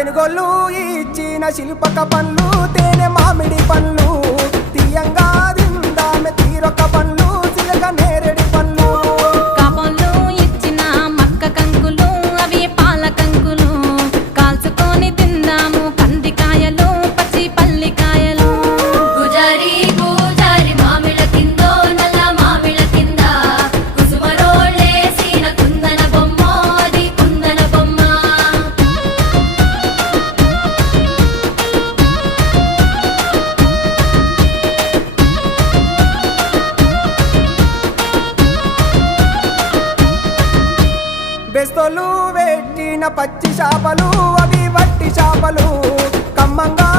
తెనుగోళ్ళు ఇచ్చిన శిల్పక పండ్లు తేనె మామిడి పండ్లు తీయంగా దిందామె తీరొక్క పండ్లు చిలక నేరేడి పండ్లు కాపంలో ఇచ్చిన మక్క కంకులు అవి పాల కంకులు కాల్చుకొని తిందాము కందికాయలు పచ్చి పల్లికాయలు గుజారి గుజారి మామిళ్ళ కిందో నల్ల మామిళ్ళ కింద కుసుమరోళ్ళేసిన కుందన బొమ్మ అది కుందన బొమ్మ బెస్తోలు పెట్టిన పచ్చి చేపలు అవి వట్టి చేపలు కమ్మంగా